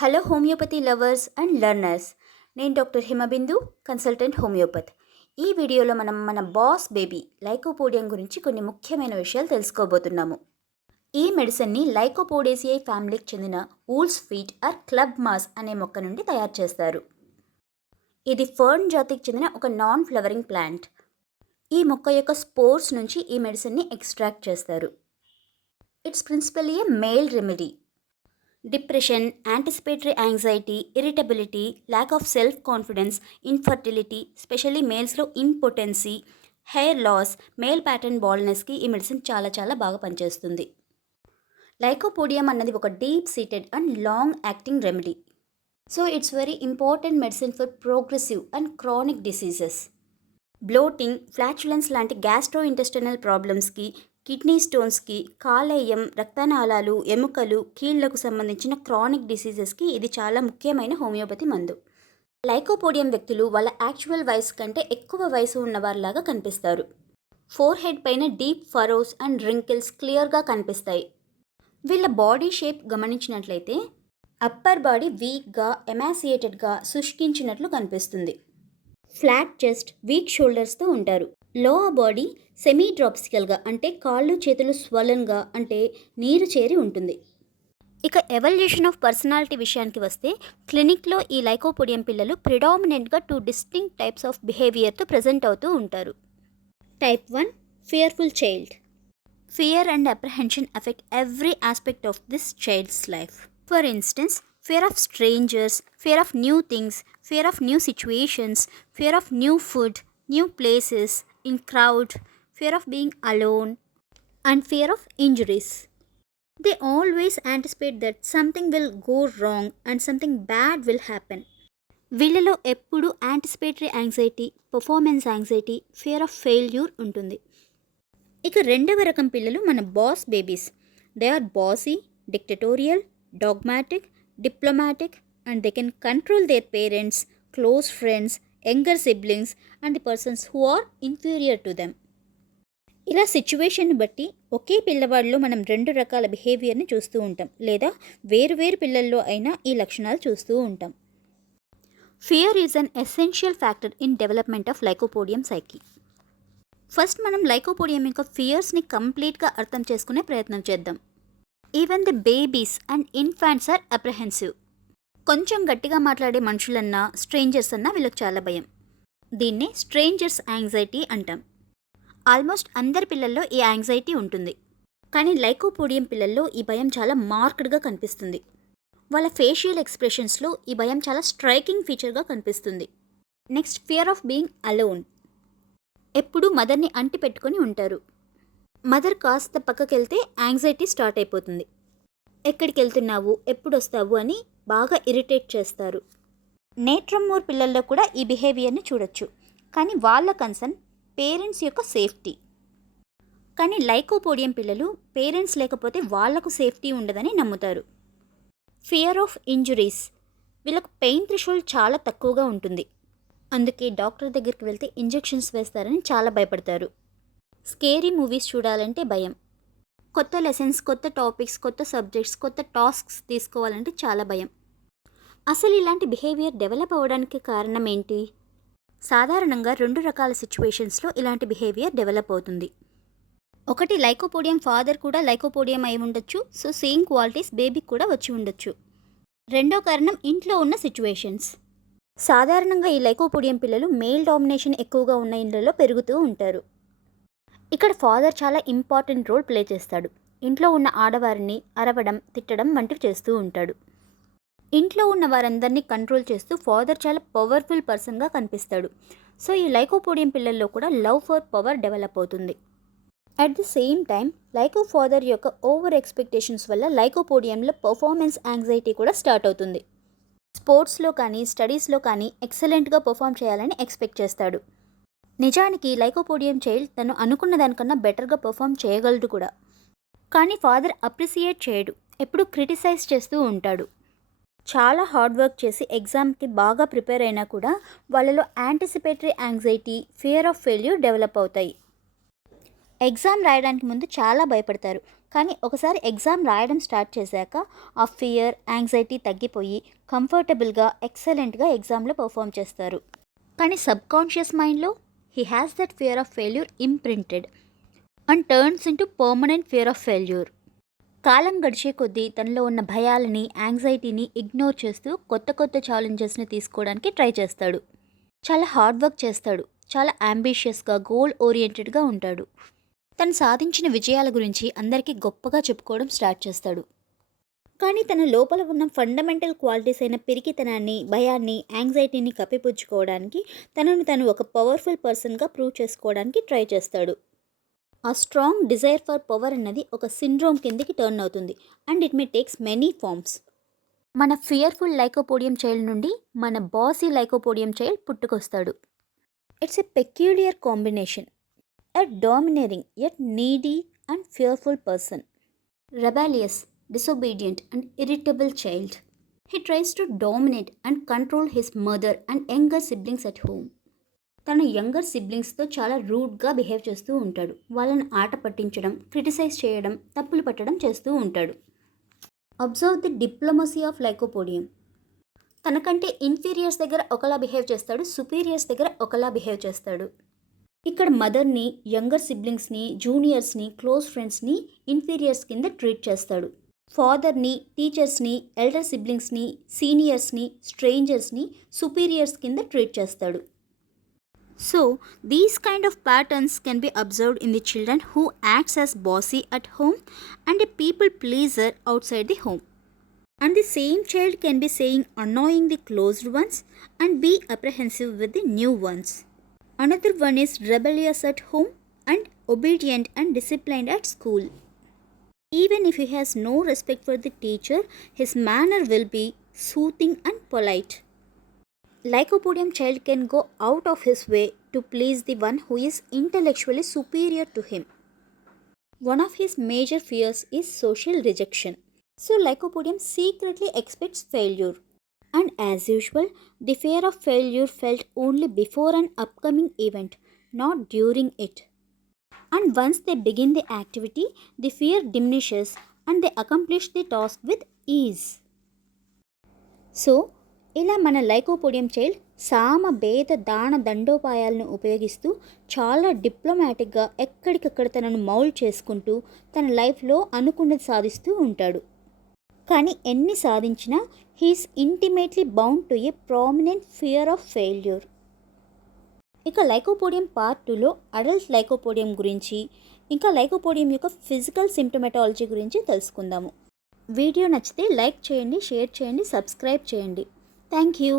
Hello homeopathy lovers and learners. నేను doctor Himabindu, consultant homeopath. ఈ వీడియోలో మనం మన బాస్ బేబీ లైకోపోడియం గురించి కొన్ని ముఖ్యమైన విషయాలు తెలుసుకోబోతున్నాము. ఈ మెడిసిన్ని లైకోపోడేసియై ఫ్యామిలీకి చెందిన wolf's feet or club moss అనే మొక్క నుండి తయారు చేస్తారు. ఇది ఫర్న్ జాతికి చెందిన ఒక నాన్ ఫ్లవరింగ్ ప్లాంట్. ఈ మొక్క యొక్క స్పోర్స్ నుంచి ఈ మెడిసిన్ని ఎక్స్ట్రాక్ట్ చేస్తారు. It's principally a male remedy. Depression, anticipatory anxiety, irritability, lack of self confidence, infertility, specially మేల్స్లో impotency, hair loss, male pattern బాల్నెస్కి ఈ మెడిసిన్ చాలా బాగా పనిచేస్తుంది. లైకోపోడియం అన్నది ఒక deep seated and long acting remedy. So it's very important medicine for progressive and chronic diseases. Bloating, flatulence లాంటి gastro intestinal ప్రాబ్లమ్స్కి, కిడ్నీ స్టోన్స్కి, కాలేయం, రక్తనాళాలు, ఎముకలు, కీళ్లకు సంబంధించిన క్రానిక్ డిసీజెస్కి ఇది చాలా ముఖ్యమైన హోమియోపతి మందు. లైకోపోడియం వ్యక్తులు వాళ్ళ యాక్చువల్ వయసు కంటే ఎక్కువ వయసు ఉన్నవారిలాగా కనిపిస్తారు. ఫోర్ హెడ్ పైన డీప్ ఫరోస్ అండ్ రింకిల్స్ క్లియర్గా కనిపిస్తాయి. వీళ్ళ బాడీ షేప్ గమనించినట్లయితే అప్పర్ బాడీ వీక్గా, ఎమాసియేటెడ్గా, శుష్కించినట్లు కనిపిస్తుంది. ఫ్లాట్ చెస్ట్, వీక్ షోల్డర్స్తో ఉంటారు. లోవర్ బాడీ సెమీ డ్రాప్సికల్గా, అంటే కాళ్ళు చేతులు స్వలన్గా, అంటే నీరు చేరి ఉంటుంది. ఇక ఎవల్యూషన్ ఆఫ్ పర్సనాలిటీ విషయానికి వస్తే, క్లినిక్లో ఈ లైకోపోడియం పిల్లలు ప్రిడామినెంట్గా 2 డిస్టింక్ట్ టైప్స్ ఆఫ్ బిహేవియర్తో ప్రజెంట్ అవుతూ ఉంటారు. Type 1 fearful child. Fear and apprehension affect every aspect of this child's life. For instance, fear of strangers, fear of new things, fear of new situations, fear of new food, new places, in crowd, fear of being alone, and fear of injuries. They always anticipate that something will go wrong and something bad will happen. వీళ్ళలో ఎప్పుడు anticipatory anxiety, performance anxiety, fear of failure ఉంటుంది. ఇక రెండవ రకం పిల్లలు మన boss babies. They are bossy, dictatorial, dogmatic, diplomatic, and they can control their parents, close friends, younger siblings, and the persons who are inferior to them. ఇలా situation బట్టి ఒకే పిల్లవాడిలో మనం 2 రకాల బిహేవియర్ని చూస్తూ ఉంటాం, లేదా వేరు పిల్లల్లో అయినా ఈ లక్షణాలు చూస్తూ ఉంటాం. Fear is an essential factor in development of lycopodium psyche. First మనం లైకోపోడియం యొక్క ఫియర్స్ని కంప్లీట్గా అర్థం చేసుకునే ప్రయత్నం చేద్దాం. Even the babies and infants are apprehensive. కొంచెం గట్టిగా మాట్లాడే మనుషులన్నా, స్ట్రేంజర్స్ అన్నా వీళ్ళకి చాలా భయం. దీన్నే స్ట్రేంజర్స్ యాంగ్జైటీ అంటాం. ఆల్మోస్ట్ అందరి పిల్లల్లో ఈ యాంగ్జైటీ ఉంటుంది. కానీ లైకోపోడియం పిల్లల్లో ఈ భయం చాలా మార్క్డ్గా కనిపిస్తుంది. వాళ్ళ ఫేషియల్ ఎక్స్ప్రెషన్స్లో ఈ భయం చాలా స్ట్రైకింగ్ ఫీచర్గా కనిపిస్తుంది. Next, fear of being alone. ఎప్పుడూ మదర్ని అంటి పెట్టుకొని ఉంటారు. మదర్ కాస్త పక్కకెళ్తే యాంగ్జైటీ స్టార్ట్ అయిపోతుంది. ఎక్కడికి వెళ్తున్నావు, ఎప్పుడు వస్తావు అని బాగా ఇరిటేట్ చేస్తారు. నేట్రమ్మోర్ పిల్లల్లో కూడా ఈ బిహేవియర్ని చూడొచ్చు. కానీ వాళ్ళ కన్సర్న్ పేరెంట్స్ యొక్క సేఫ్టీ. కానీ లైకోపోడియం పిల్లలు పేరెంట్స్ లేకపోతే వాళ్లకు సేఫ్టీ ఉండదని నమ్ముతారు. Fear of injuries. వీళ్ళకు పెయిన్ థ్రెషోల్డ్ చాలా తక్కువగా ఉంటుంది. అందుకే డాక్టర్ దగ్గరికి వెళ్తే ఇంజెక్షన్స్ వేస్తారని చాలా భయపడతారు. స్కేరీ మూవీస్ చూడాలంటే భయం. కొత్త లెసన్స్, కొత్త టాపిక్స్, కొత్త సబ్జెక్ట్స్, కొత్త టాస్క్స్ తీసుకోవాలంటే చాలా భయం. అసలు ఇలాంటి బిహేవియర్ డెవలప్ అవ్వడానికి కారణం ఏంటి? సాధారణంగా 2 రకాల సిచ్యువేషన్స్లో ఇలాంటి బిహేవియర్ డెవలప్ అవుతుంది. ఒకటి, లైకోపోడియం ఫాదర్ కూడా లైకోపోడియం అయి ఉండొచ్చు. సో సేమ్ క్వాలిటీస్ బేబీకి కూడా వచ్చి ఉండొచ్చు. రెండో కారణం, ఇంట్లో ఉన్న సిచ్యువేషన్స్. సాధారణంగా ఈ లైకోపోడియం పిల్లలు మేల్ డామినేషన్ ఎక్కువగా ఉన్న ఇళ్లలో పెరుగుతూ ఉంటారు. ఇక్కడ ఫాదర్ చాలా ఇంపార్టెంట్ రోల్ ప్లే చేస్తాడు. ఇంట్లో ఉన్న ఆడవారిని అరవడం, తిట్టడం వంటివి చేస్తూ ఉంటాడు. ఇంట్లో ఉన్న వారందరినీ కంట్రోల్ చేస్తూ ఫాదర్ చాలా పవర్ఫుల్ పర్సన్గా కనిపిస్తాడు. సో ఈ లైకోపోడియం పిల్లల్లో కూడా లవ్ ఫర్ పవర్ డెవలప్ అవుతుంది. At the same time లైకో father యొక్క ఓవర్ ఎక్స్పెక్టేషన్స్ వల్ల లైకోపోడియంలో పర్ఫార్మెన్స్ యాంగ్జైటీ కూడా స్టార్ట్ అవుతుంది. స్పోర్ట్స్లో కానీ, స్టడీస్లో కానీ ఎక్సలెంట్గా పర్ఫామ్ చేయాలని ఎక్స్పెక్ట్ చేస్తాడు. నిజానికి లైకోపోడియం చైల్డ్ తను అనుకున్న దానికన్నా బెటర్గా పర్ఫామ్ చేయగలడు కూడా. కానీ ఫాదర్ అప్రిసియేట్ చేయడు, ఎప్పుడు క్రిటిసైజ్ చేస్తూ ఉంటాడు. చాలా హార్డ్ వర్క్ చేసి ఎగ్జామ్కి బాగా ప్రిపేర్ అయినా కూడా వాళ్ళలో anticipatory anxiety, fear of failure develop అవుతాయి. ఎగ్జామ్ రాయడానికి ముందు చాలా భయపడతారు. కానీ ఒకసారి ఎగ్జామ్ రాయడం స్టార్ట్ చేశాక ఆ ఫియర్, యాంగ్జైటీ తగ్గిపోయి కంఫర్టబుల్గా, ఎక్సలెంట్గా ఎగ్జామ్లో పర్ఫామ్ చేస్తారు. కానీ సబ్కాన్షియస్ మైండ్లో he has that fear of failure imprinted and turns into permanent fear of failure. కాలం గడిచే కొద్దీ తనలో ఉన్న భయాలని, యాంగ్జైటీని ఇగ్నోర్ చేస్తూ కొత్త కొత్త ఛాలెంజెస్ని తీసుకోవడానికి ట్రై చేస్తాడు. చాలా హార్డ్ వర్క్ చేస్తాడు. చాలా అంబిషియస్గా, గోల్ ఓరియంటెడ్గా ఉంటాడు. తను సాధించిన విజయాల గురించి అందరికీ గొప్పగా చెప్పుకోవడం స్టార్ట్ చేస్తాడు. కానీ తన లోపల ఉన్న ఫండమెంటల్ క్వాలిటీస్ అయిన పిరికితనాన్ని, భయాన్ని, యాంగ్జైటీని కప్పిపుచ్చుకోవడానికి తను ఒక పవర్ఫుల్ పర్సన్గా ప్రూవ్ చేసుకోవడానికి ట్రై చేస్తాడు. ఆ స్ట్రాంగ్ డిజైర్ ఫర్ పవర్ అన్నది ఒక సిండ్రోమ్ కిందికి టర్న్ అవుతుంది and it may takes many forms. మన ఫియర్ఫుల్ లైకోపోడియం చైల్డ్ నుండి మన బాసీ లైకోపోడియం చైల్డ్ పుట్టుకొస్తాడు. It's a peculiar combination. A domineering yet needy and fearful person. Rebellious, disobedient and irritable child. He tries to dominate and control his mother and younger siblings at home. తన younger సిబ్లింగ్స్తో చాలా రూడ్గా behave చేస్తూ ఉంటాడు. వాళ్ళని ఆట పట్టించడం, criticise చేయడం, తప్పులు పట్టడం చేస్తూ ఉంటాడు. Observe the diplomacy of lycopodium. తనకంటే ఇన్ఫీరియర్స్ దగ్గర ఒకలా బిహేవ్ చేస్తాడు, సుపీరియర్స్ దగ్గర ఒకలా బిహేవ్ చేస్తాడు. ఇక్కడ మదర్ని, యంగర్ సిబ్లింగ్స్ని, జూనియర్స్ని, క్లోజ్ ఫ్రెండ్స్ని ఇన్ఫీరియర్స్ కింద ట్రీట్ చేస్తాడు. ఫాదర్ని, టీచర్స్ని, ఎల్డర్ సిబ్లింగ్స్ని, సీనియర్స్ని, స్ట్రేంజర్స్ని సుపీరియర్స్ కింద ట్రీట్ చేస్తాడు. So, these kind of patterns can be observed in the children who acts as bossy at home and a people pleaser outside the home. And the same child can be saying annoying the closed ones and be apprehensive with the new ones. Another one is rebellious at home and obedient and disciplined at school. Even if he has no respect for the teacher, his manner will be soothing and polite. Lycopodium child can go out of his way to please the one who is intellectually superior to him. One of his major fears is social rejection. So Lycopodium secretly expects failure. And as usual, the fear of failure felt only before an upcoming event, not during it. And once they begin the activity, the fear diminishes and they accomplish the task with ease. So, ఇలా మన lycopodium child సామ భేద దాన దండోపాయాలను ఉపయోగిస్తూ చాలా డిప్లొమాటిక్గా ఎక్కడికక్కడ తనను mould చేసుకుంటూ తన లైఫ్లో అనుకున్నది సాధిస్తూ ఉంటాడు. కానీ ఎన్ని సాధించినా he's intimately bound to a prominent fear of failure. ఇక లైకోపోడియం పార్ట్ 2లో అడల్ట్ లైకోపోడియం గురించి, ఇంకా లైకోపోడియం యొక్క ఫిజికల్ సిమ్టమాటాలజీ గురించి తెలుసుకుందాము. వీడియో నచ్చితే లైక్ చేయండి, షేర్ చేయండి, సబ్స్క్రైబ్ చేయండి. Thank you.